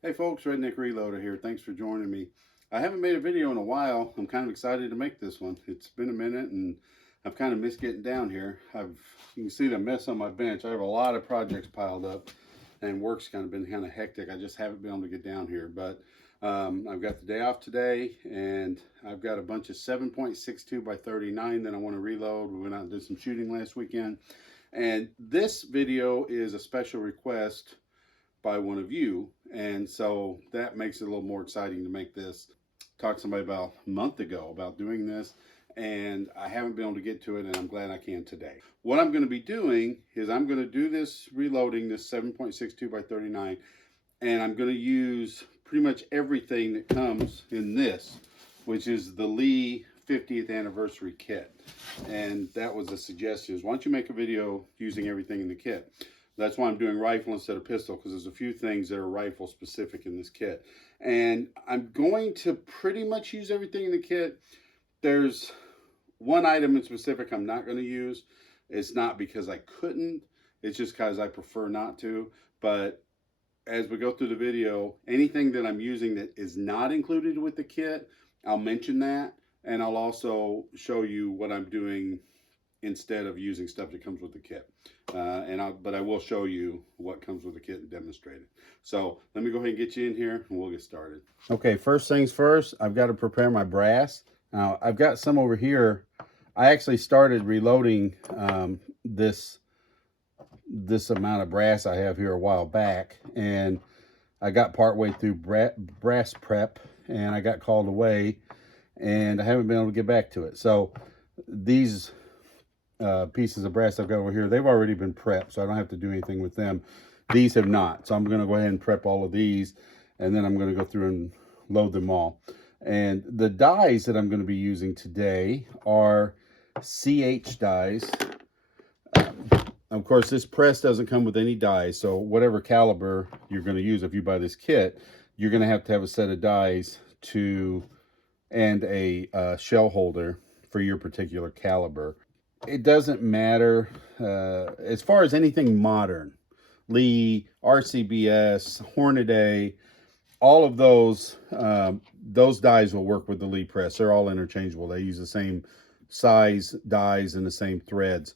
Hey folks, Redneck Reloader here. Thanks for joining me. I haven't made a video in a while. I'm kind of excited to make this one. It's been a minute and I've kind of missed getting down here. You can see the mess on my bench. I have a lot of projects piled up and work's kind of been kind of hectic. I just haven't been able to get down here, but I've got the day off today and I've got a bunch of 7.62 by 39 that I want to reload. We went out and did some shooting last weekend. And this video is a special request by one of you, and so that makes it a little more exciting to make this. Talked to somebody about a month ago about doing this, and I haven't been able to get to it, and I'm glad I can today. What I'm going to be doing is I'm going to do this reloading, this 7.62 by 39, and I'm going to use pretty much everything that comes in this, which is the Lee 50th anniversary kit. And that was the suggestion, is why don't you make a video using everything in the kit. That's why I'm doing rifle instead of pistol, because there's a few things that are rifle specific in this kit. And I'm going to pretty much use everything in the kit. There's one item in specific I'm not going to use. It's not because I couldn't. It's just because I prefer not to. But as we go through the video, anything that I'm using that is not included with the kit, I'll mention that. And I'll also show you what I'm doing instead of using stuff that comes with the kit. But I will show you what comes with the kit and demonstrate it. So let me go ahead and get you in here and we'll get started. Okay, first things first, I've got to prepare my brass. Now, I've got some over here. I actually started reloading this amount of brass I have here a while back, and I got partway through brass prep and I got called away and I haven't been able to get back to it. So these pieces of brass I've got over here, they've already been prepped, so I don't have to do anything with them. These have not, so I'm going to go ahead and prep all of these, and then I'm going to go through and load them all. And the dies that I'm going to be using today are CH dies. Of course, this press doesn't come with any dies, so whatever caliber you're going to use, if you buy this kit, you're going to have a set of dies and a shell holder for your particular caliber. It doesn't matter as far as anything modern, Lee, RCBS, Hornady, all of those dies will work with the Lee press. They're all interchangeable. They use the same size dies and the same threads.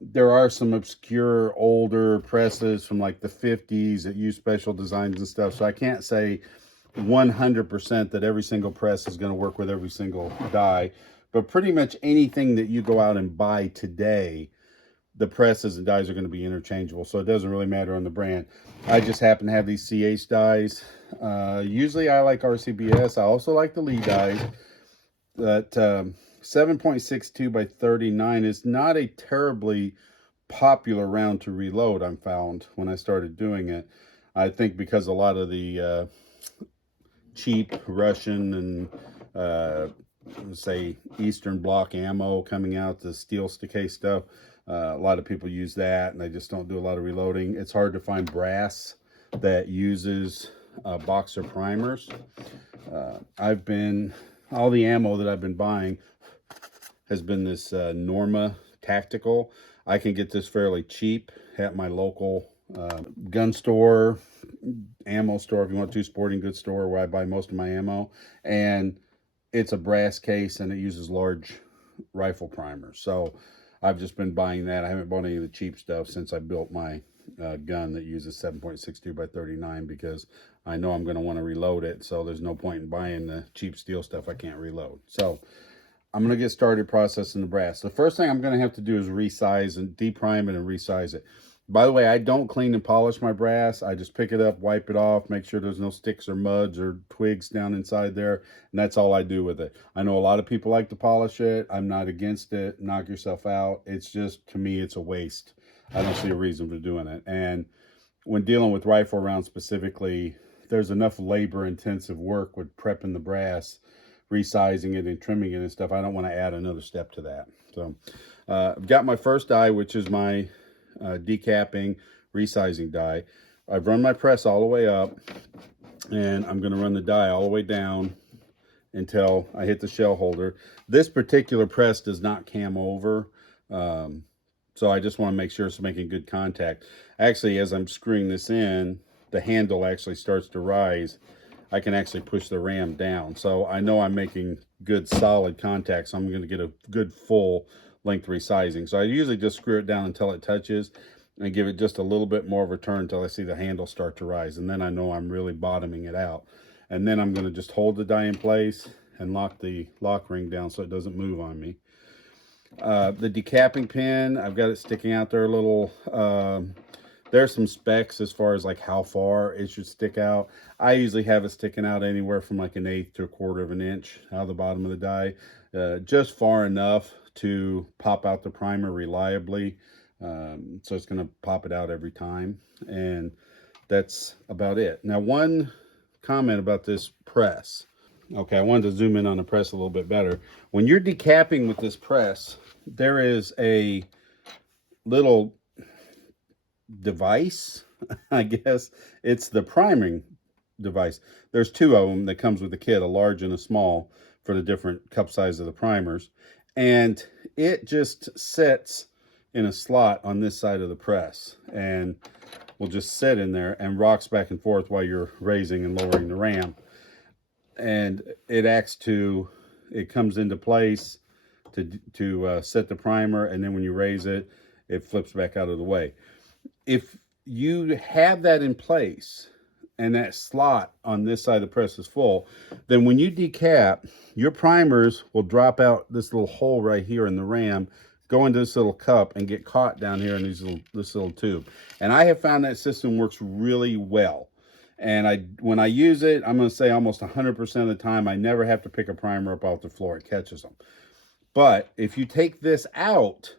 There are some obscure older presses from like the 50s that use special designs and stuff, so I can't say 100% that every single press is going to work with every single die. But pretty much anything that you go out and buy today, the presses and dies are going to be interchangeable. So it doesn't really matter on the brand. I just happen to have these CH dies. Usually I like RCBS. I also like the Lee dies. That 7.62 by 39 is not a terribly popular round to reload, I found, when I started doing it. I think because a lot of the cheap Russian and say Eastern Bloc ammo coming out, the steel decay stuff, a lot of people use that and they just don't do a lot of reloading. It's hard to find brass that uses boxer primers. All the ammo that I've been buying has been this Norma Tactical. I can get this fairly cheap at my local gun store, ammo store, if you want to, sporting goods store, where I buy most of my ammo. And it's a brass case and it uses large rifle primers. So I've just been buying that. I haven't bought any of the cheap stuff since I built my gun that uses 7.62 by 39, because I know I'm going to want to reload it. So there's no point in buying the cheap steel stuff I can't reload. So I'm going to get started processing the brass. The first thing I'm going to have to do is resize and deprime it and resize it. By the way, I don't clean and polish my brass. I just pick it up, wipe it off, make sure there's no sticks or muds or twigs down inside there, and that's all I do with it. I know a lot of people like to polish it. I'm not against it. Knock yourself out. It's just, to me, it's a waste. I don't see a reason for doing it. And when dealing with rifle rounds specifically, there's enough labor-intensive work with prepping the brass, resizing it and trimming it and stuff. I don't want to add another step to that. So I've got my first die, which is my decapping resizing die. I've run my press all the way up, and I'm going to run the die all the way down until I hit the shell holder. This particular press does not cam over, so I just want to make sure it's making good contact. Actually, as I'm screwing this in, the handle actually starts to rise, I can actually push the ram down. So I know I'm making good solid contact, so I'm going to get a good full length resizing. So I usually just screw it down until it touches and give it just a little bit more of a turn until I see the handle start to rise, and then I know I'm really bottoming it out. And then I'm going to just hold the die in place and lock the lock ring down so it doesn't move on me. The decapping pin, I've got it sticking out there a little. There's some specs as far as like how far it should stick out. I usually have it sticking out anywhere from like 1/8 to 1/4 of an inch out of the bottom of the die, just far enough to pop out the primer reliably. So it's going to pop it out every time, and that's about it. Now, one comment about this press. Okay, I wanted to zoom in on the press a little bit better. When you're decapping with this press, there is a little device, I guess. It's the priming device. There's two of them that comes with the kit, a large and a small, for the different cup size of the primers. And it just sits in a slot on this side of the press and will just sit in there and rocks back and forth while you're raising and lowering the ram. And it comes into place to set the primer, and then when you raise it, it flips back out of the way. If you have that in place and that slot on this side of the press is full, then when you decap, your primers will drop out this little hole right here in the ram, go into this little cup and get caught down here in this little tube. And I have found that system works really well. And when I use it, I'm going to say almost 100% of the time, I never have to pick a primer up off the floor. It catches them. But if you take this out,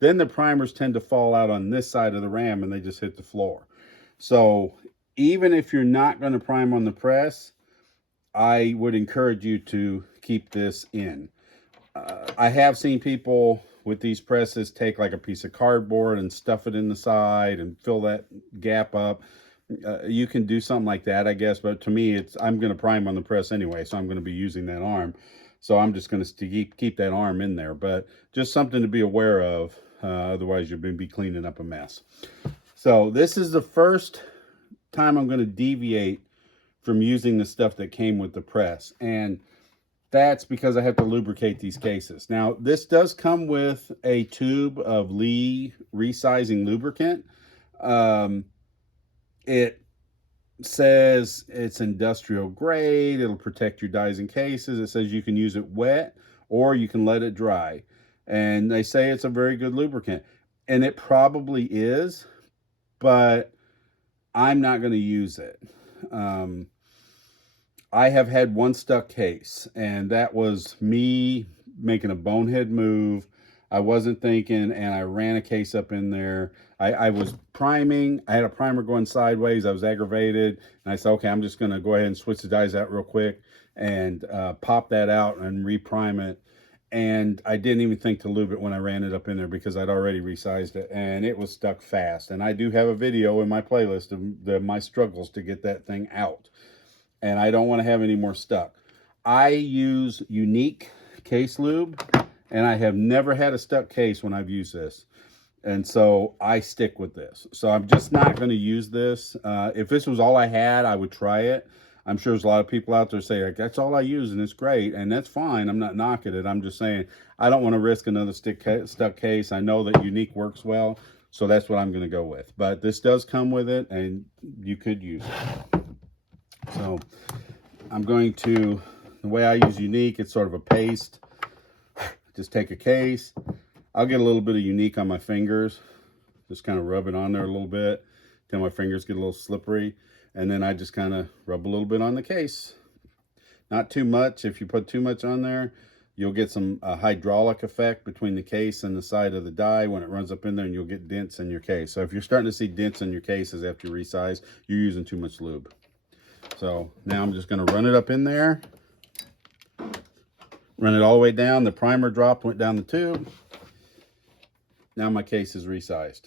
then the primers tend to fall out on this side of the ram and they just hit the floor. So even if you're not going to prime on the press, I would encourage you to keep this in. I have seen people with these presses take like a piece of cardboard and stuff it in the side and fill that gap up. You can do something like that, I guess, but to me, I'm going to prime on the press anyway, so I'm going to be using that arm. So I'm just going to keep that arm in there, but just something to be aware of. Otherwise, you're going to be cleaning up a mess. So this is the first time I'm going to deviate from using the stuff that came with the press, and that's because I have to lubricate these cases. Now, this does come with a tube of Lee resizing lubricant. It says it's industrial grade. It'll protect your dies and cases. It says you can use it wet or you can let it dry. And they say it's a very good lubricant. And it probably is, but I'm not going to use it. I have had one stuck case, and that was me making a bonehead move. I wasn't thinking, and I ran a case up in there. I was priming. I had a primer going sideways. I was aggravated, and I said, okay, I'm just going to go ahead and switch the dies out real quick and pop that out and reprime it. And I didn't even think to lube it when I ran it up in there because I'd already resized it, and it was stuck fast. And I do have a video in my playlist of my struggles to get that thing out. And I don't want to have any more stuck. I use Unique case lube, and I have never had a stuck case when I've used this. And so I stick with this. So I'm just not going to use this. If this was all I had, I would try it. I'm sure there's a lot of people out there saying, like, that's all I use and it's great. And that's fine. I'm not knocking it. I'm just saying I don't want to risk another stuck case. I know that Unique works well. So that's what I'm going to go with. But this does come with it, and you could use it. So I'm going to, the way I use Unique, it's sort of a paste. Just take a case. I'll get a little bit of Unique on my fingers. Just kind of rub it on there a little bit till my fingers get a little slippery. And then I just kind of rub a little bit on the case. Not too much. If you put too much on there, you'll get some hydraulic effect between the case and the side of the die when it runs up in there, and you'll get dents in your case. So if you're starting to see dents in your cases after you resize, you're using too much lube. So now I'm just going to run it up in there. Run it all the way down. The primer dropped, went down the tube. Now my case is resized.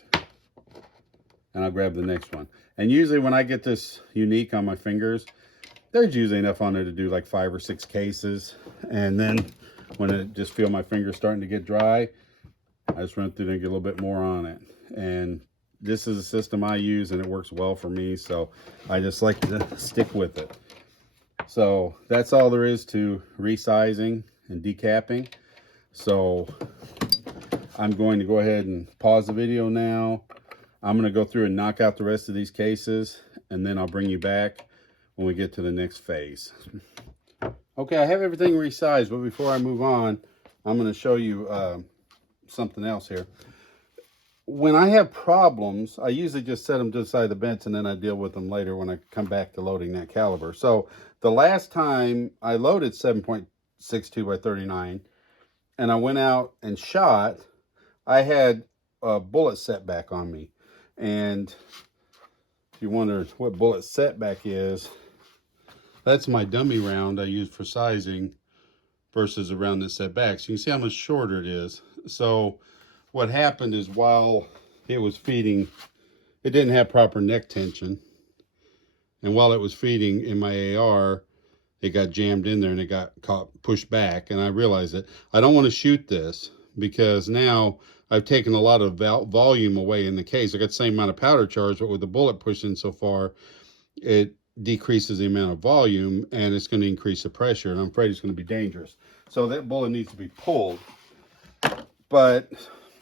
And I'll grab the next one. And usually when I get this Unique on my fingers, there's usually enough on there to do like 5 or 6 cases. And then when I just feel my fingers starting to get dry, I just run through there and get a little bit more on it. And this is a system I use and it works well for me, so I just like to stick with it. So that's all there is to resizing and decapping. So I'm going to go ahead and pause the video now. I'm going to go through and knock out the rest of these cases, and then I'll bring you back when we get to the next phase. Okay, I have everything resized, but before I move on, I'm going to show you something else here. When I have problems, I usually just set them to the side of the bench, and then I deal with them later when I come back to loading that caliber. So the last time I loaded 7.62 by 39, and I went out and shot, I had a bullet setback on me. And if you wonder what bullet setback is, that's my dummy round I use for sizing versus a round that set back. So you can see how much shorter it is. So what happened is while it was feeding, it didn't have proper neck tension. And while it was feeding in my AR, it got jammed in there and it got pushed back. And I realized that I don't want to shoot this because now I've taken a lot of volume away in the case. I got the same amount of powder charge, but with the bullet pushed in so far, it decreases the amount of volume and it's going to increase the pressure, and I'm afraid it's going to be dangerous. So that bullet needs to be pulled. But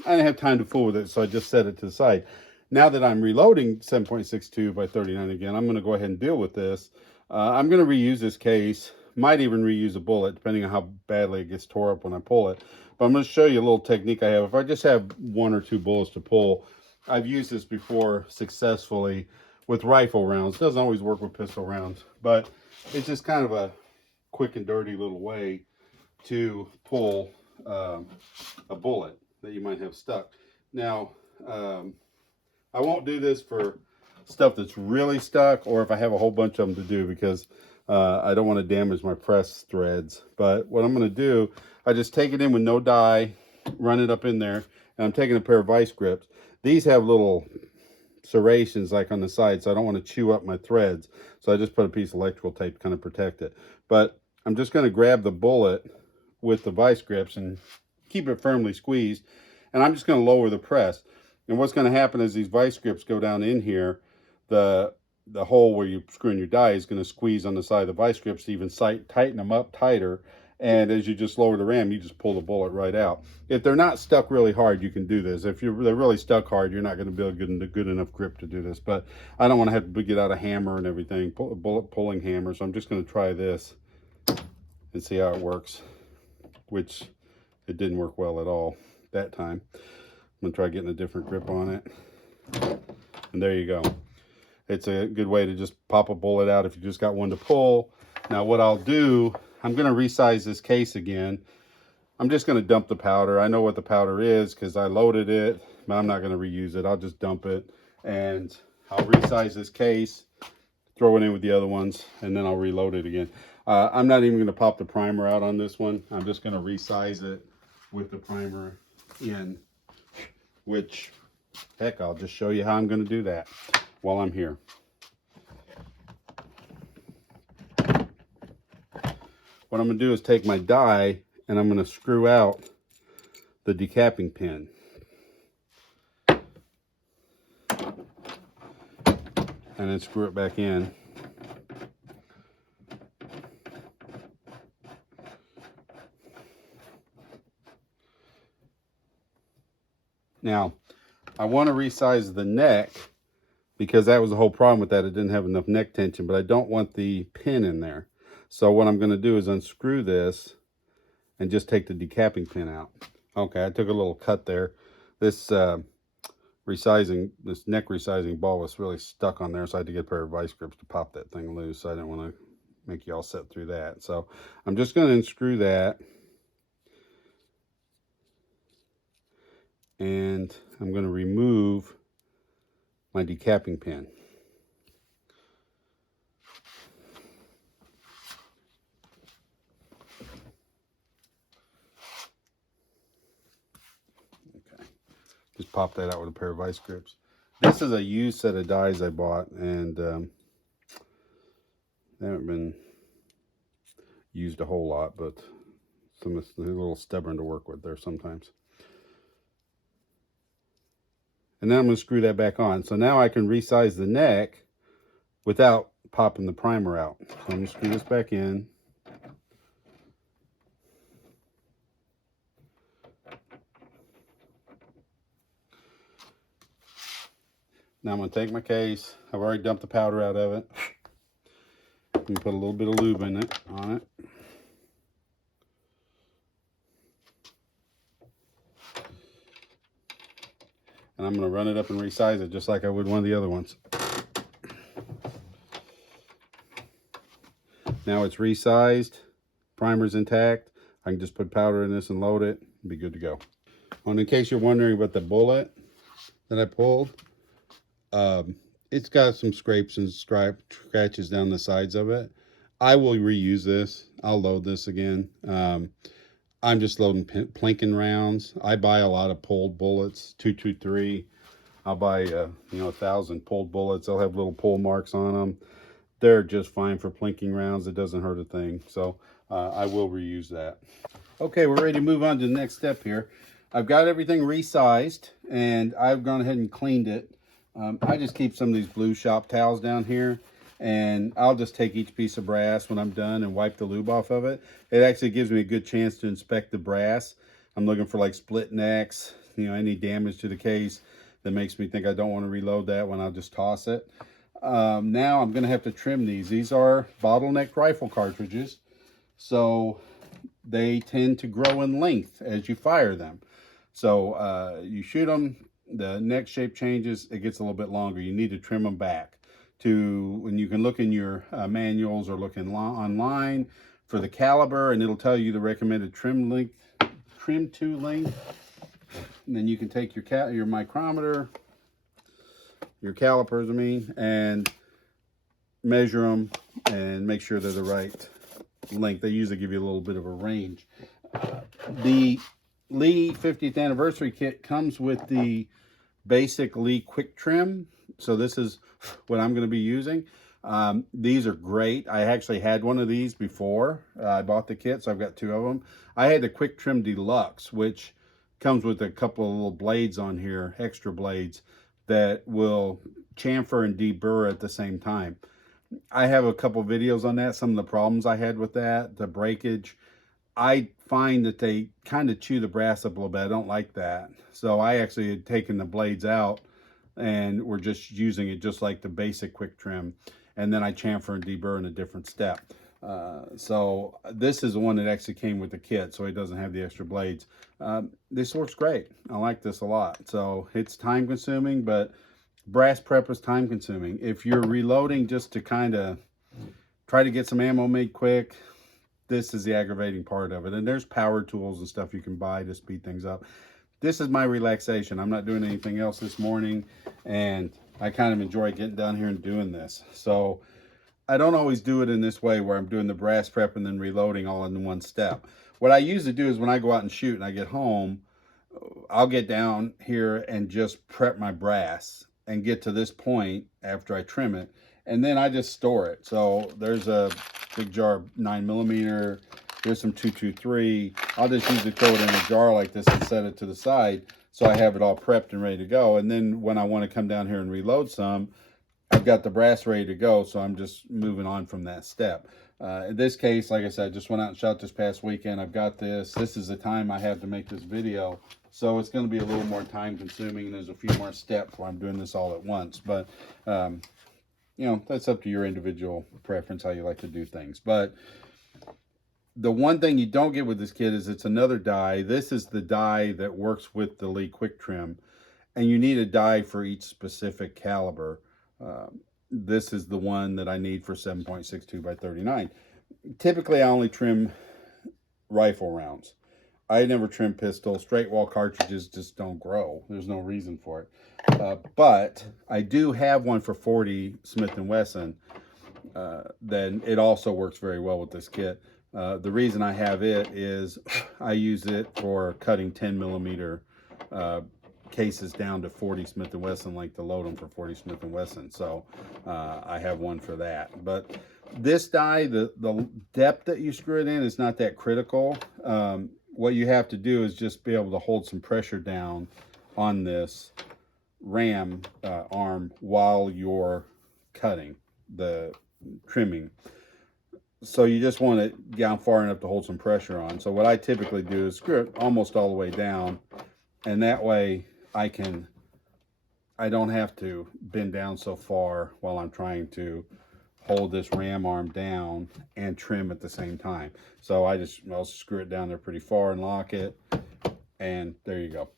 I didn't have time to fool with it, so I just set it to the side. Now that I'm reloading 7.62 by 39 again, I'm going to go ahead and deal with this. I'm going to reuse this case. Might even reuse a bullet, depending on how badly it gets tore up when I pull it. But I'm going to show you a little technique I have. If I just have 1 or 2 bullets to pull, I've used this before successfully with rifle rounds. It doesn't always work with pistol rounds, but it's just kind of a quick and dirty little way to pull a bullet that you might have stuck. Now, I won't do this for stuff that's really stuck, or if I have a whole bunch of them to do, because I don't want to damage my press threads. But what I'm going to do, I just take it in with no dye, run it up in there, and I'm taking a pair of vice grips. These have little serrations like on the side, so I don't want to chew up my threads. So I just put a piece of electrical tape to kind of protect it. But I'm just going to grab the bullet with the vice grips and keep it firmly squeezed, and I'm just going to lower the press. And what's going to happen is these vice grips go down in here, the hole where you screw in your die is going to squeeze on the side of the vice grips to even tighten them up tighter. And as you just lower the ram, you just pull the bullet right out. If they're not stuck really hard, you can do this. If they're really stuck hard, you're not going to build good enough grip to do this. But I don't want to have to get out a hammer and everything, bullet pulling hammer. So I'm just going to try this and see how it works, which it didn't work well at all that time. I'm going to try getting a different grip on it. And there you go. It's a good way to just pop a bullet out if you just got one to pull. Now what I'll do, I'm going to resize this case again. I'm just going to dump the powder. I know what the powder is because I loaded it, but I'm not going to reuse it. I'll just dump it, and I'll resize this case, throw it in with the other ones, and then I'll reload it again. I'm not even going to pop the primer out on this one. I'm just going to resize it with the primer in, which, heck, I'll just show you how I'm going to do that while I'm here. What I'm going to do is take my die and I'm going to screw out the decapping pin. And then screw it back in. Now, I want to resize the neck because that was the whole problem with that. It didn't have enough neck tension, but I don't want the pin in there. So what I'm going to do is unscrew this and just take the decapping pin out. Okay, I took a little cut there. This neck resizing ball was really stuck on there, so I had to get a pair of vice grips to pop that thing loose. So I didn't want to make you all set through that. So I'm just going to unscrew that. And I'm going to remove my decapping pin. Okay, just pop that out with a pair of vice grips. This is a used set of dies I bought, and they haven't been used a whole lot, but they're a little stubborn to work with there sometimes. And then I'm going to screw that back on. So now I can resize the neck without popping the primer out. So I'm going to screw this back in. Now I'm going to take my case. I've already dumped the powder out of it. I'm going to put a little bit of lube in it, on it. And I'm going to run it up and resize it just like I would one of the other ones. Now it's resized, primer's intact. I can just put powder in this and load it and be good to go. And in case you're wondering about the bullet that I pulled, it's got some scrapes and scratches down the sides of it. I will reuse this. I'll load this again. I'm just loading plinking rounds. I buy a lot of pulled bullets, 223. I'll buy, 1,000 pulled bullets. They'll have little pull marks on them. They're just fine for plinking rounds. It doesn't hurt a thing. So I will reuse that. Okay, we're ready to move on to the next step here. I've got everything resized and I've gone ahead and cleaned it. I just keep some of these blue shop towels down here, and I'll just take each piece of brass when I'm done and wipe the lube off of it. It actually gives me a good chance to inspect the brass. I'm looking for like split necks, any damage to the case that makes me think I don't want to reload that one. I'll just toss it. Now I'm going to have to trim these. These are bottleneck rifle cartridges, so they tend to grow in length as you fire them. So you shoot them, the neck shape changes, it gets a little bit longer. You need to trim them back to, when you can look in your manuals or look online for the caliber, and it'll tell you the recommended trim to length. And then you can take your micrometer, your calipers, and measure them and make sure they're the right length. They usually give you a little bit of a range. The Lee 50th anniversary kit comes with the basic Lee quick trim. So this is what I'm going to be using. These are great. I actually had one of these before I bought the kit, so I've got two of them. I had the quick trim deluxe, which comes with a couple of little blades on here, extra blades that will chamfer and deburr at the same time. I have a couple videos on that, some of the problems I had with that, the breakage. I find that they kind of chew the brass up a little bit. I don't like that. So I actually had taken the blades out and we're just using it just like the basic quick trim. And then I chamfer and deburr in a different step. So this is the one that actually came with the kit, so it doesn't have the extra blades. This works great. I like this a lot. So it's time consuming, but brass prep is time consuming. If you're reloading just to kind of try to get some ammo made quick, this is the aggravating part of it. And there's power tools and stuff you can buy to speed things up. This is my relaxation. I'm not doing anything else this morning, and I kind of enjoy getting down here and doing this. So I don't always do it in this way where I'm doing the brass prep and then reloading all in one step. What I usually do is when I go out and shoot and I get home, I'll get down here and just prep my brass and get to this point after I trim it. And then I just store it. So there's a big jar of 9mm. There's some 223. I'll just usually throw it in a jar like this and set it to the side so I have it all prepped and ready to go. And then when I want to come down here and reload some, I've got the brass ready to go, so I'm just moving on from that step. In this case, like I said, I just went out and shot this past weekend. I've got this. This is the time I have to make this video. So it's going to be a little more time consuming, and there's a few more steps where I'm doing this all at once. But, that's up to your individual preference, how you like to do things. But the one thing you don't get with this kit is it's another die. This is the die that works with the Lee Quick Trim, and you need a die for each specific caliber. This is the one that I need for 7.62 by 39. Typically, I only trim rifle rounds. I never trim pistol. Straight wall cartridges just don't grow. There's no reason for it. But I do have one for 40 Smith & Wesson. Then it also works very well with this kit. The reason I have it is I use it for cutting 10mm cases down to 40 Smith & Wesson length to load them for 40 Smith & Wesson. So I have one for that. But this die, the depth that you screw it in is not that critical. What you have to do is just be able to hold some pressure down on this ram arm while you're cutting the trimming. So you just want it down far enough to hold some pressure on. So what I typically do is screw it almost all the way down, and that way I don't have to bend down so far while I'm trying to hold this ram arm down and trim at the same time. So I'll screw it down there pretty far and lock it, and there you go.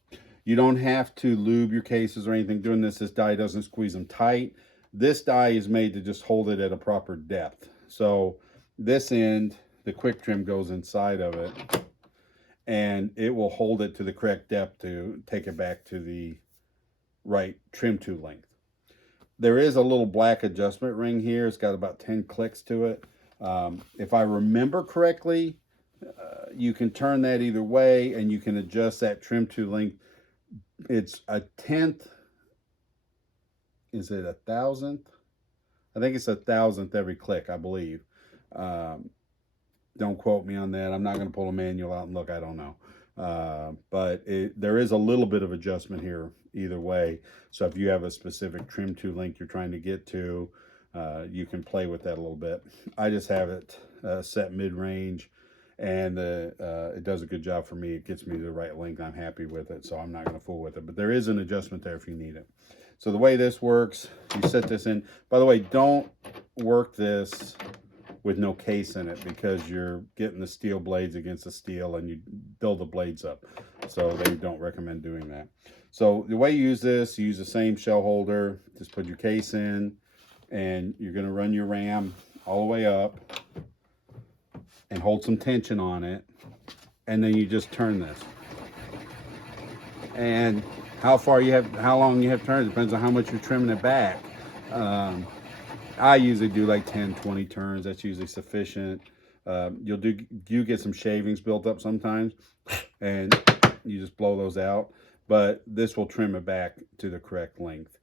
You don't have to lube your cases or anything doing this. This die doesn't squeeze them tight. This die is made to just hold it at a proper depth. So this end, the quick trim goes inside of it, and it will hold it to the correct depth to take it back to the right trim to length. There is a little black adjustment ring here. It's got about 10 clicks to it. If I remember correctly, you can turn that either way, and you can adjust that trim to length. It's a tenth. Is it a thousandth? I think it's a thousandth every click, I believe. Don't quote me on that. I'm not going to pull a manual out and look. I don't know. But there is a little bit of adjustment here either way. So if you have a specific trim to length you're trying to get to, you can play with that a little bit. I just have it set mid-range, and it does a good job for me. It gets me to the right length. I'm happy with it, so I'm not going to fool with it. But there is an adjustment there if you need it. So the way this works, you set this in. By the way, don't work this with no case in it, because you're getting the steel blades against the steel and you build the blades up. So they don't recommend doing that. So the way you use this, you use the same shell holder. Just put your case in, and you're going to run your ram all the way up and hold some tension on it, and then you just turn this. And how long you have to turn it depends on how much you're trimming it back. I usually do like 10, 20 turns. That's usually sufficient. You get some shavings built up sometimes, and you just blow those out. But this will trim it back to the correct length.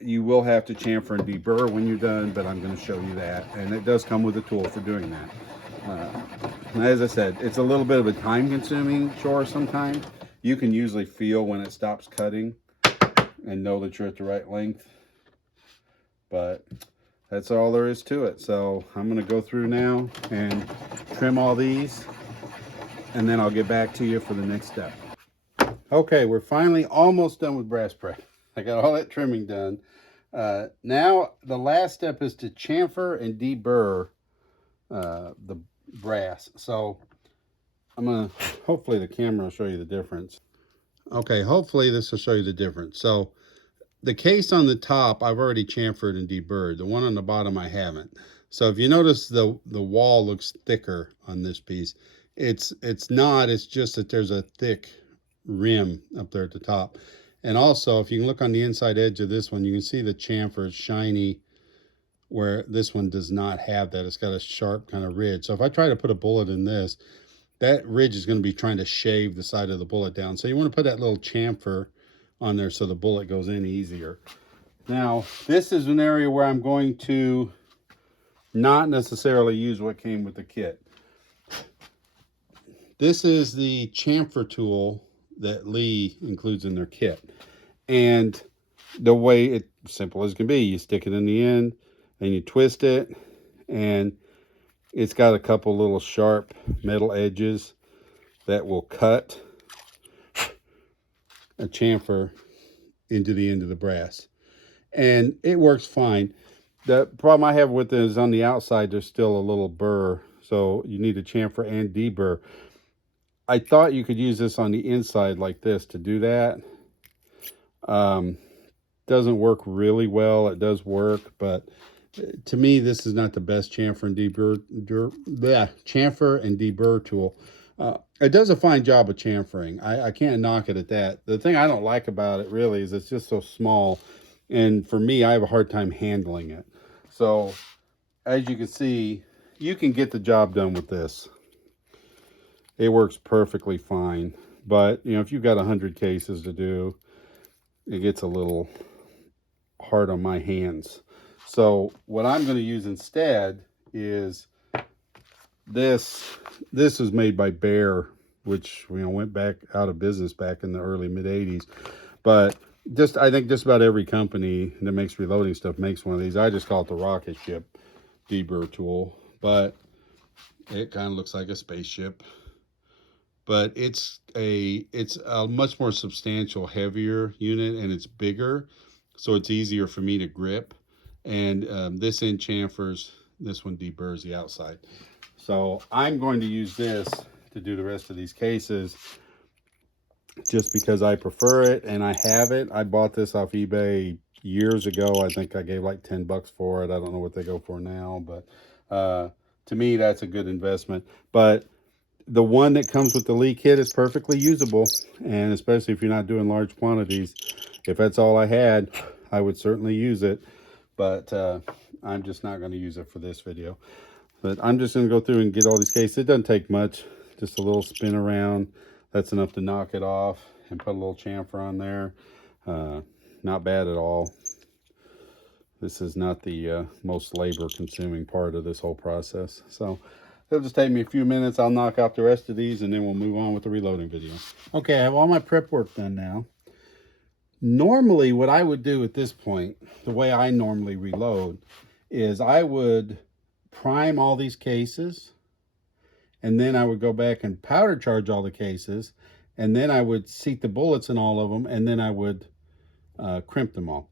You will have to chamfer and deburr when you're done, but I'm going to show you that. And it does come with a tool for doing that. As I said, it's a little bit of a time-consuming chore sometimes. You can usually feel when it stops cutting and know that you're at the right length. But that's all there is to it. So I'm going to go through now and trim all these, and then I'll get back to you for the next step. Okay, we're finally almost done with brass prep. I got all that trimming done. Now the last step is to chamfer and deburr the brass. So hopefully the camera will show you the difference. Okay, hopefully this will show you the difference. So the case on the top, I've already chamfered and deburred. The one on the bottom, I haven't. So if you notice the wall looks thicker on this piece, it's not. It's just that there's a thick rim up there at the top. And also, if you can look on the inside edge of this one, you can see the chamfer is shiny, where this one does not have that. It's got a sharp kind of ridge. So if I try to put a bullet in this, that ridge is going to be trying to shave the side of the bullet down. So you want to put that little chamfer on there so the bullet goes in easier. Now, this is an area where I'm going to not necessarily use what came with the kit. This is the chamfer tool that Lee includes in their kit. And the way it's simple as can be, you stick it in the end and you twist it, and it's got a couple little sharp metal edges that will cut a chamfer into the end of the brass, and it works fine. The problem I have with it is on the outside there's still a little burr, so you need to chamfer and deburr. I thought you could use this on the inside like this to do that. Doesn't work really well. It does work, but to me this is not the best chamfer and deburr tool. It does a fine job of chamfering. I can't knock it at that. The thing I don't like about it really is it's just so small, and for me, I have a hard time handling it. So as you can see, you can get the job done with this. It works perfectly fine, but if you've got 100 cases to do, it gets a little hard on my hands. So what I'm going to use instead is this is made by Bear, which went back out of business back in the early mid 80s. But I think just about every company that makes reloading stuff makes one of these. I just call it the rocket ship deburr tool, but it kind of looks like a spaceship. But it's a much more substantial, heavier unit, and it's bigger, so it's easier for me to grip. And this end chamfers, this one deburrs the outside. So I'm going to use this to do the rest of these cases, just because I prefer it and I have it. I bought this off eBay years ago. I think I gave like 10 bucks for it. I don't know what they go for now, but to me, that's a good investment. But the one that comes with the Lee kit is perfectly usable, and especially if you're not doing large quantities. If that's all I had, I would certainly use it, but I'm just not going to use it for this video. But I'm just going to go through and get all these cases. It doesn't take much, just a little spin around. That's enough to knock it off, and put a little chamfer on there. Not bad at all. This is not the most labor consuming part of this whole process. So it'll just take me a few minutes. I'll knock out the rest of these, and then we'll move on with the reloading video. Okay, I have all my prep work done now. Normally, what I would do at this point, the way I normally reload, is I would prime all these cases, and then I would go back and powder charge all the cases, and then I would seat the bullets in all of them, and then I would crimp them all.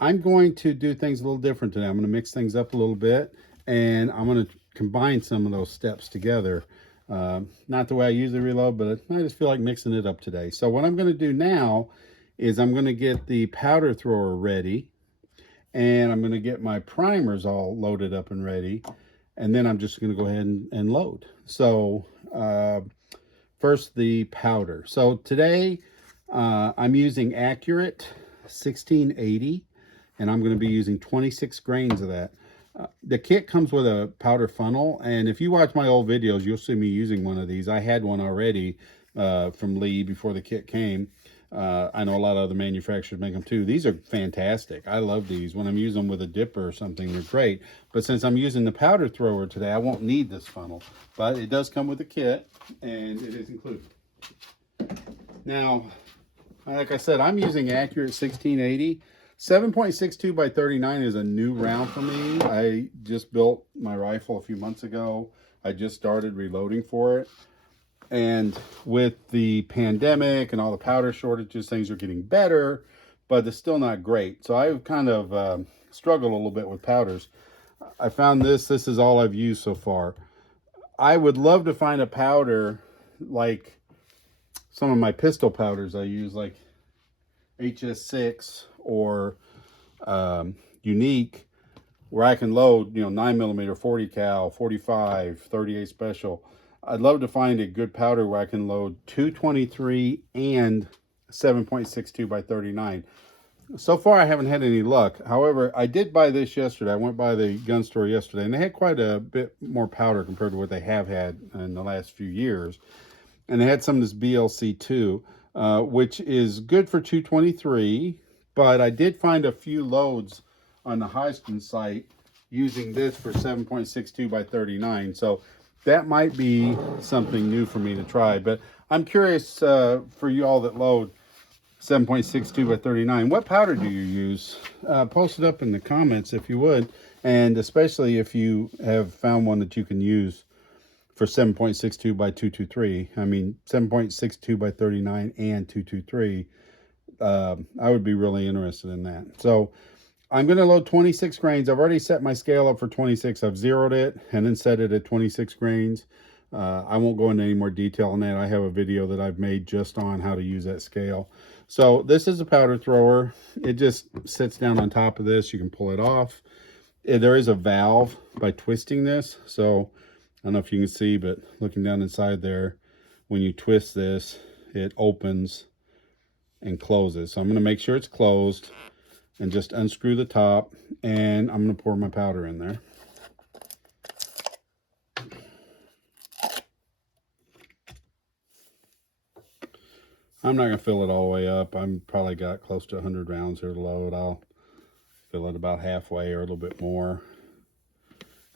I'm going to do things a little different today. I'm going to mix things up a little bit, and I'm going to combine some of those steps together. Not the way I usually reload, but I just feel like mixing it up today. So what I'm going to do now is I'm going to get the powder thrower ready, and I'm going to get my primers all loaded up and ready, and then I'm just going to go ahead and load. So first, the powder. So today I'm using Accurate 1680, and I'm going to be using 26 grains of that. The kit comes with a powder funnel, and if you watch my old videos, you'll see me using one of these. I had one already from Lee before the kit came. I know a lot of other manufacturers make them too. These are fantastic. I love these. When I'm using them with a dipper or something, they're great. But since I'm using the powder thrower today, I won't need this funnel. But it does come with a kit, and it is included. Now, like I said, I'm using Accurate 1680. 7.62 by 39 is a new round for me. I just built my rifle a few months ago. I just started reloading for it. And with the pandemic and all the powder shortages, things are getting better, but it's still not great. So I've kind of struggled a little bit with powders. I found this is all I've used so far. I would love to find a powder like some of my pistol powders I use, like HS6 or Unique, where I can load, 9mm, 40 cal, 45, 38 special. I'd love to find a good powder where I can load 223 and 7.62 by 39. So far, I haven't had any luck. However, I did buy this yesterday. I went by the gun store yesterday, and they had quite a bit more powder compared to what they have had in the last few years. And they had some of this BLC2, which is good for 223, but I did find a few loads on the Heiston site using this for 7.62 by 39. So that might be something new for me to try. But I'm curious for you all that load 7.62 by 39, what powder do you use? Post it up in the comments if you would, and especially if you have found one that you can use for 7.62 by 223. I mean, 7.62 by 39 and 223. I would be really interested in that. So I'm going to load 26 grains. I've already set my scale up for 26. I've zeroed it and then set it at 26 grains. I won't go into any more detail on that. I have a video that I've made just on how to use that scale. So this is a powder thrower. It just sits down on top of this. You can pull it off. There is a valve by twisting this. So I don't know if you can see, but looking down inside there, when you twist this, it opens and closes. So I'm going to make sure it's closed and just unscrew the top, and I'm going to pour my powder in there. I'm not going to fill it all the way up. I'm probably got close to 100 rounds here to load. I'll fill it about halfway or a little bit more.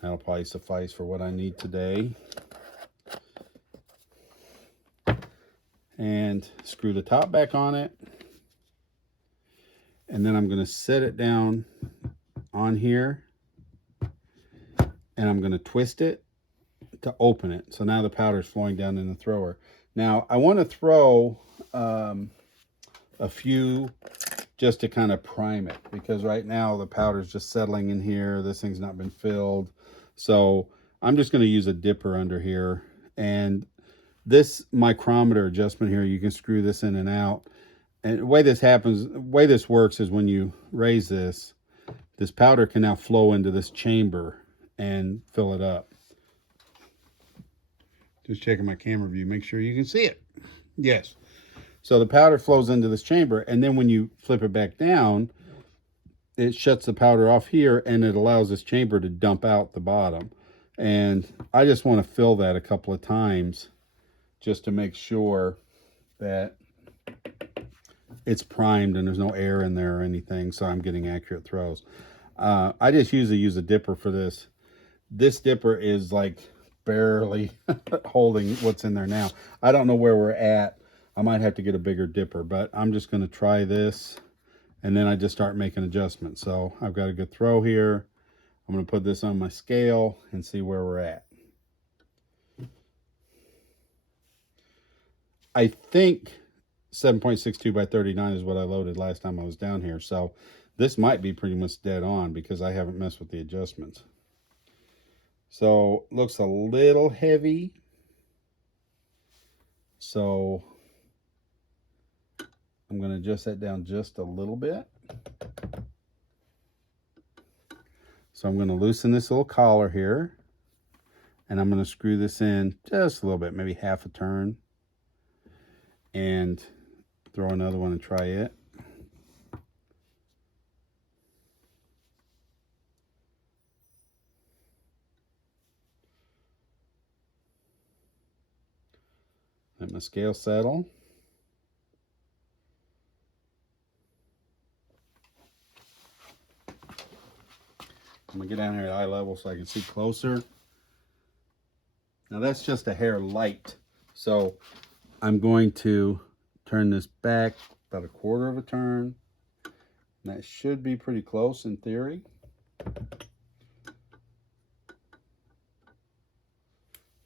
That'll probably suffice for what I need today. And screw the top back on it. And then I'm going to set it down on here, and I'm going to twist it to open it. So now the powder is flowing down in the thrower. Now I want to throw a few just to kind of prime it, because right now the powder is just settling in here. This thing's not been filled. So I'm just going to use a dipper under here. And this micrometer adjustment here, you can screw this in and out. And the way this happens, the way this works is when you raise this, this powder can now flow into this chamber and fill it up. Just checking my camera view, make sure you can see it. Yes. So the powder flows into this chamber, and then when you flip it back down, it shuts the powder off here, and it allows this chamber to dump out the bottom. And I just want to fill that a couple of times just to make sure that it's primed and there's no air in there or anything, so I'm getting accurate throws. I just usually use a dipper for this. This dipper is like barely holding what's in there now. I don't know where we're at. I might have to get a bigger dipper, but I'm just going to try this, and then I just start making adjustments. So I've got a good throw here. I'm going to put this on my scale and see where we're at. I think 7.62 by 39 is what I loaded last time I was down here. So this might be pretty much dead on because I haven't messed with the adjustments. So looks a little heavy. So I'm going to adjust that down just a little bit. So I'm going to loosen this little collar here, and I'm going to screw this in just a little bit, maybe half a turn, and throw another one and try it. Let my scale settle. I'm going to get down here at eye level so I can see closer. Now that's just a hair light. So I'm going to turn this back about a quarter of a turn. And that should be pretty close in theory.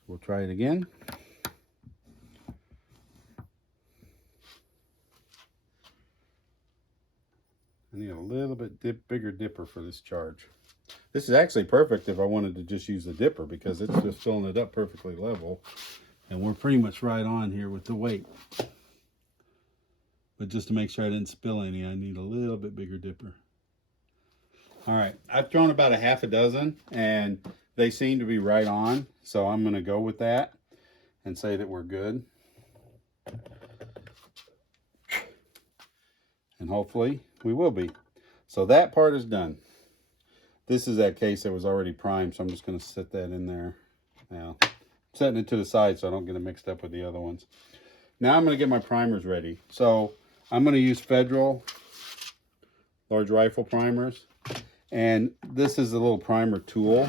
We'll try it again. I need a little bit bigger dipper for this charge. This is actually perfect if I wanted to just use the dipper, because it's just filling it up perfectly level. And we're pretty much right on here with the weight. But just to make sure I didn't spill any, I need a little bit bigger dipper. All right, I've thrown about a half a dozen, and they seem to be right on. So I'm going to go with that and say that we're good. And hopefully we will be. So that part is done. This is that case that was already primed, so I'm just going to set that in there now. I'm setting it to the side so I don't get it mixed up with the other ones. Now I'm going to get my primers ready. So I'm going to use Federal large rifle primers. And this is a little primer tool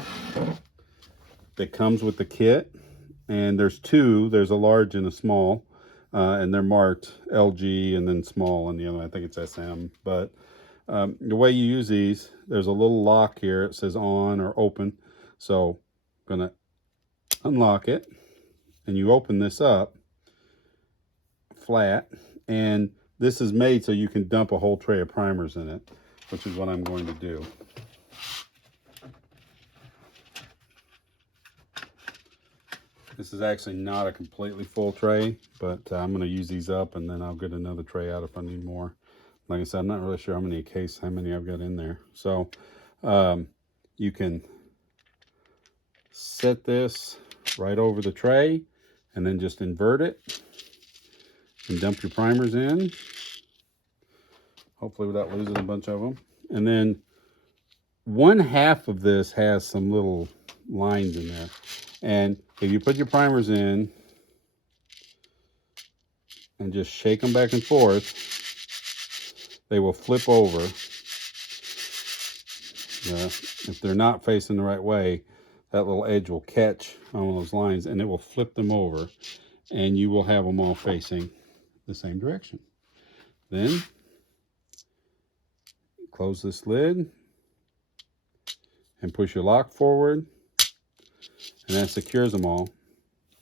that comes with the kit. And there's two. There's a large and a small. And they're marked LG and then small on the other one. I think it's SM. But the way you use these, there's a little lock here. It says on or open. So I'm going to unlock it. And you open this up flat. And this is made so you can dump a whole tray of primers in it, which is what I'm going to do. This is actually not a completely full tray, but I'm going to use these up, and then I'll get another tray out if I need more. Like I said, I'm not really sure how many I've got in there. So you can set this right over the tray and then just invert it and dump your primers in, hopefully without losing a bunch of them. And then one half of this has some little lines in there. And if you put your primers in and just shake them back and forth, they will flip over. If they're not facing the right way, that little edge will catch on one of those lines and it will flip them over, and you will have them all facing the same direction. Then close this lid and push your lock forward, and that secures them all.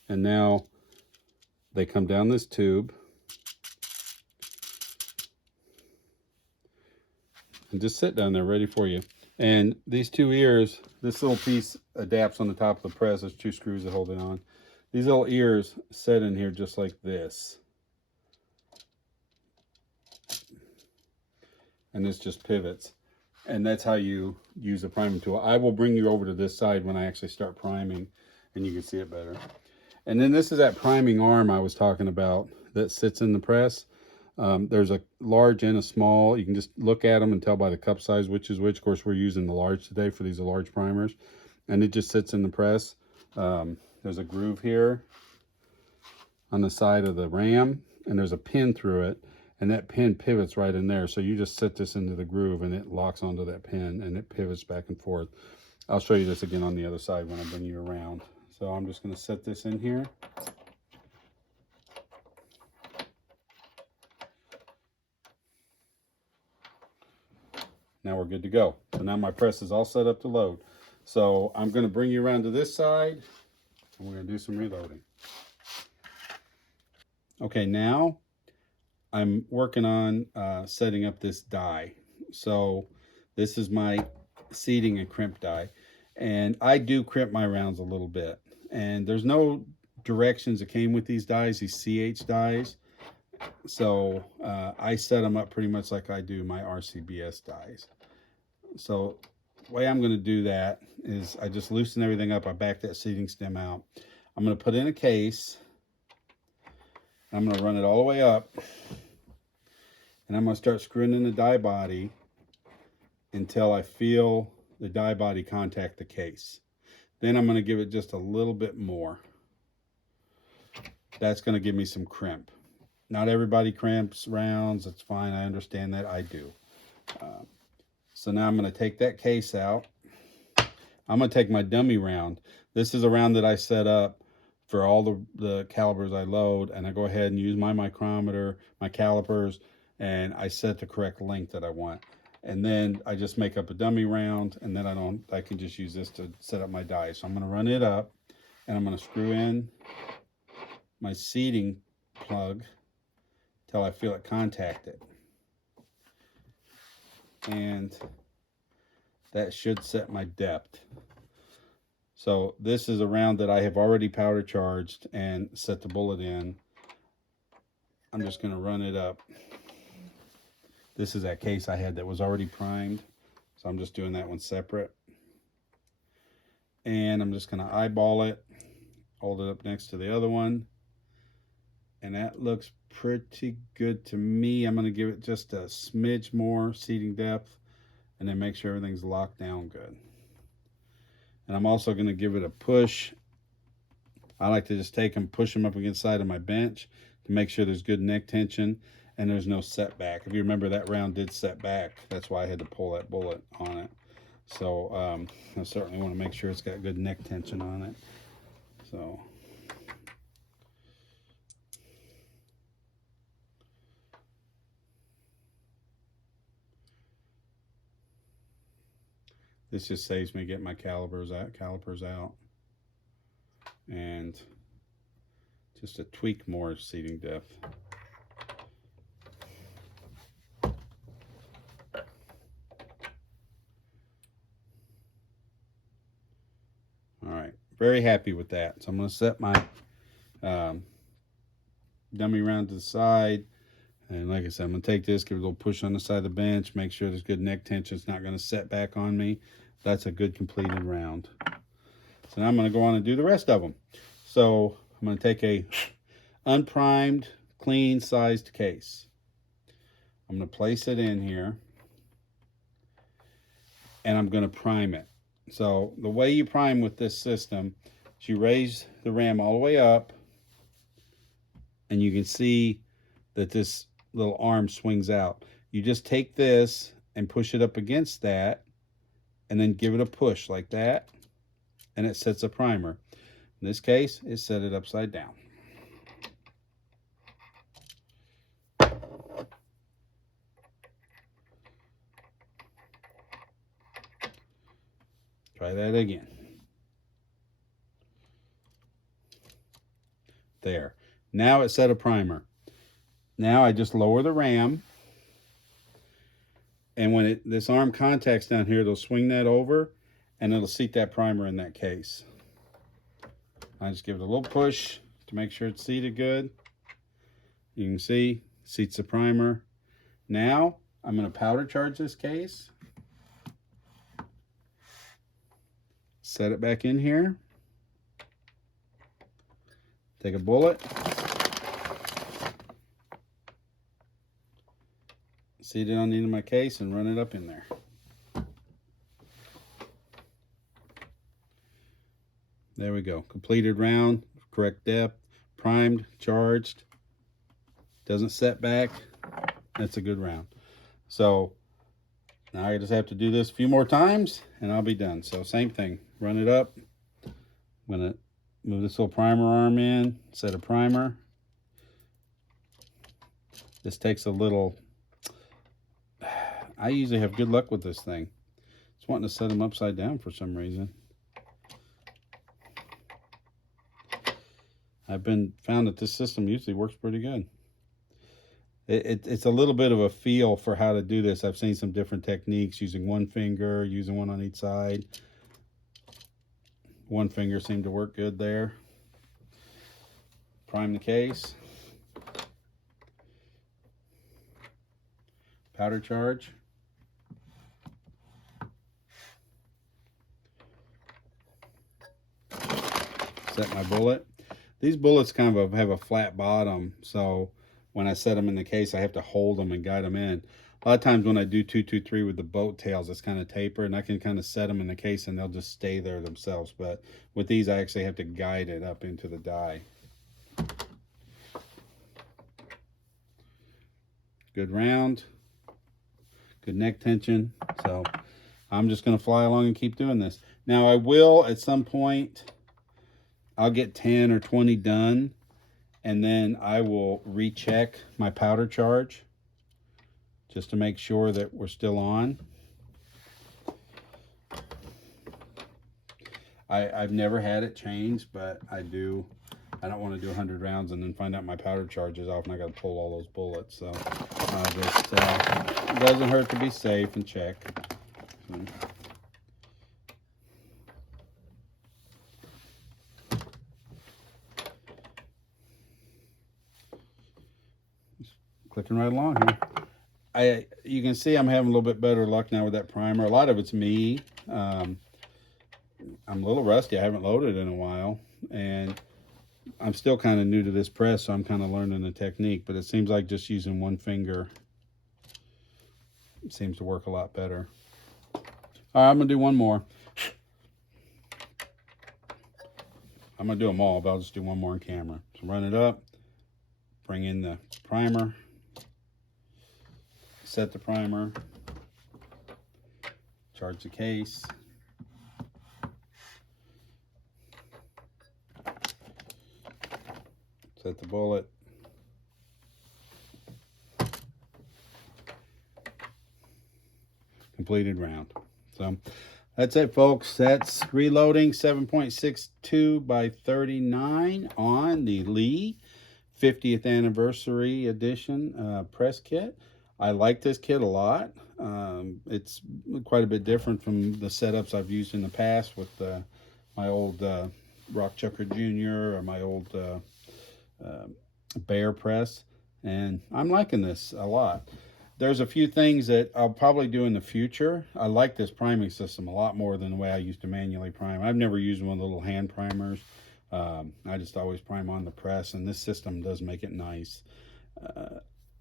And now they come down this tube and just sit down there ready for you. And these two ears, this little piece adapts on the top of the press. There's two screws that hold it on. These little ears set in here just like this. And this just pivots. And that's how you use the priming tool. I will bring you over to this side when I actually start priming, and you can see it better. And then this is that priming arm I was talking about that sits in the press. There's a large and a small. You can just look at them and tell by the cup size which is which. Of course, we're using the large today for these large primers. And it just sits in the press. There's a groove here on the side of the ram, and there's a pin through it. And that pin pivots right in there. So you just set this into the groove and it locks onto that pin and it pivots back and forth. I'll show you this again on the other side when I bring you around. So I'm just going to set this in here. Now we're good to go. So now my press is all set up to load. So I'm going to bring you around to this side and we're going to do some reloading. Okay, now I'm working on setting up this die. So this is my seating and crimp die. And I do crimp my rounds a little bit. And there's no directions that came with these dies, these CH dies. So I set them up pretty much like I do my RCBS dies. So the way I'm going to do that is I just loosen everything up. I back that seating stem out. I'm going to put in a case. I'm going to run it all the way up. And I'm going to start screwing in the die body until I feel the die body contact the case. Then I'm going to give it just a little bit more. That's going to give me some crimp. Not everybody crimps rounds. It's fine. I understand that. I do. So now I'm going to take that case out. I'm going to take my dummy round. This is a round that I set up for all the calibers I load. And I go ahead and use my micrometer, my calipers, and I set the correct length that I want. And then I just make up a dummy round, and then I can just use this to set up my die. So I'm going to run it up, and I'm going to screw in my seating plug till I feel it contact it. And that should set my depth. So this is a round that I have already powder charged and set the bullet in. I'm just going to run it up. This is that case I had that was already primed. So I'm just doing that one separate. And I'm just going to eyeball it, hold it up next to the other one. And that looks pretty good to me. I'm going to give it just a smidge more seating depth and then make sure everything's locked down good. And I'm also going to give it a push. I like to just take them, push them up against the side of my bench to make sure there's good neck tension and there's no setback. If you remember, that round did set back. That's why I had to pull that bullet on it. So I certainly want to make sure it's got good neck tension on it. So this just saves me getting my calipers out. And just a tweak more seating depth. All right, very happy with that. So I'm going to set my dummy round to the side. And like I said, I'm going to take this, give it a little push on the side of the bench, make sure there's good neck tension. It's not going to set back on me. That's a good completed round. So now I'm going to go on and do the rest of them. So I'm going to take a unprimed, clean sized case. I'm going to place it in here. And I'm going to prime it. So the way you prime with this system is you raise the ram all the way up. And you can see that this little arm swings out. You just take this and push it up against that. And then give it a push like that. And it sets a primer. In this case, it set it upside down. Try that again. There. Now it set a primer. Now I just lower the ram, and when this arm contacts down here, it'll swing that over and it'll seat that primer in that case. I just give it a little push to make sure it's seated good. You can see, seats the primer. Now I'm going to powder charge this case. Set it back in here. Take a bullet. Seat it on the end of my case and run it up in there. There we go. Completed round, correct depth, primed, charged. Doesn't set back. That's a good round. So now I just have to do this a few more times and I'll be done. So same thing. Run it up. I'm going to move this little primer arm in, set a primer. This takes a little... I usually have good luck with this thing. It's wanting to set them upside down for some reason. I've found that this system usually works pretty good. It's a little bit of a feel for how to do this. I've seen some different techniques using one finger, using one on each side. One finger seemed to work good there. Prime the case. Powder charge. Set my bullet. These bullets kind of have a flat bottom, so when I set them in the case, I have to hold them and guide them in. A lot of times when I do 223 with the boat tails, it's kind of tapered, and I can kind of set them in the case and they'll just stay there themselves. But with these, I actually have to guide it up into the die. Good round, good neck tension. So I'm just going to fly along and keep doing this. Now I will, at some point, I'll get 10 or 20 done, and then I will recheck my powder charge just to make sure that we're still on. I've never had it changed, but I don't want to do 100 rounds and then find out my powder charge is off and I got to pull all those bullets. So it doesn't hurt to be safe and check. So. Clicking right along here. You can see I'm having a little bit better luck now with that primer. A lot of it's me. I'm a little rusty. I haven't loaded in a while, and I'm still kind of new to this press, so I'm kind of learning the technique, but it seems like just using one finger seems to work a lot better. All right, I'm gonna do one more. I'm gonna do them all, but I'll just do one more on camera. So run it up, bring in the primer, set the primer, charge the case, set the bullet, completed round. So that's it, folks. That's reloading 7.62 by 39 on the Lee 50th anniversary edition press kit. I like this kit a lot. It's quite a bit different from the setups I've used in the past with my old Rock Chucker Jr. or my old Bear press, and I'm liking this a lot. There's a few things that I'll probably do in the future. I like this priming system a lot more than the way I used to manually prime. I've never used one of the little hand primers. I just always prime on the press, and this system does make it nice.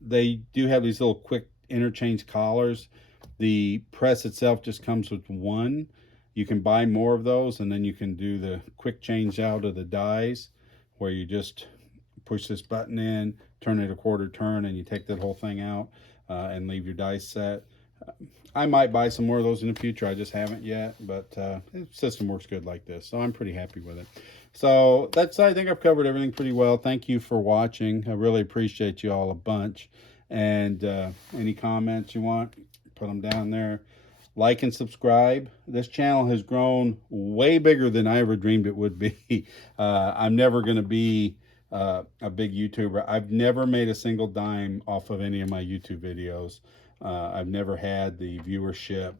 They do have these little quick interchange collars. The press itself just comes with one. You can buy more of those, and then you can do the quick change out of the dies where you just push this button in, turn it a quarter turn, and you take that whole thing out and leave your dice set. I might buy some more of those in the future. I just haven't yet, but the system works good like this, so I'm pretty happy with it. So I think I've covered everything pretty well. Thank you for watching. I really appreciate you all a bunch. And any comments you want, put them down there. like and subscribe. This channel has grown way bigger than I ever dreamed it would be. I'm never going to be a big YouTuber. I've never made a single dime off of any of my YouTube videos. I've never had the viewership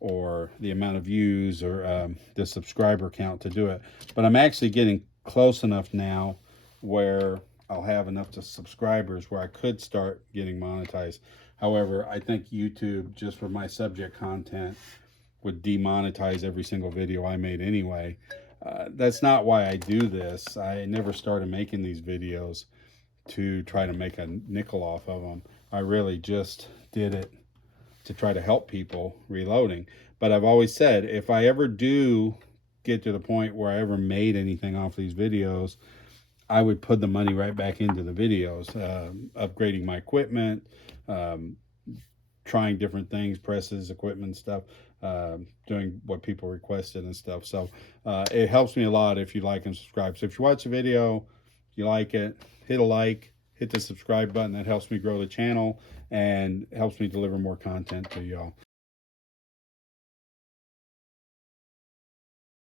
or the amount of views or the subscriber count to do it. But I'm actually getting close enough now where I'll have enough to subscribers where I could start getting monetized. However, I think YouTube, just for my subject content, would demonetize every single video I made anyway. That's not why I do this. I never started making these videos to try to make a nickel off of them. I really just did it to try to help people reloading. But I've always said, if I ever do get to the point where I ever made anything off these videos, I would put the money right back into the videos, upgrading my equipment, trying different things, presses, equipment, stuff, doing what people requested and stuff. So it helps me a lot if you like and subscribe. So if you watch the video, you like it, hit a like, hit the subscribe button. That helps me grow the channel and helps me deliver more content to y'all.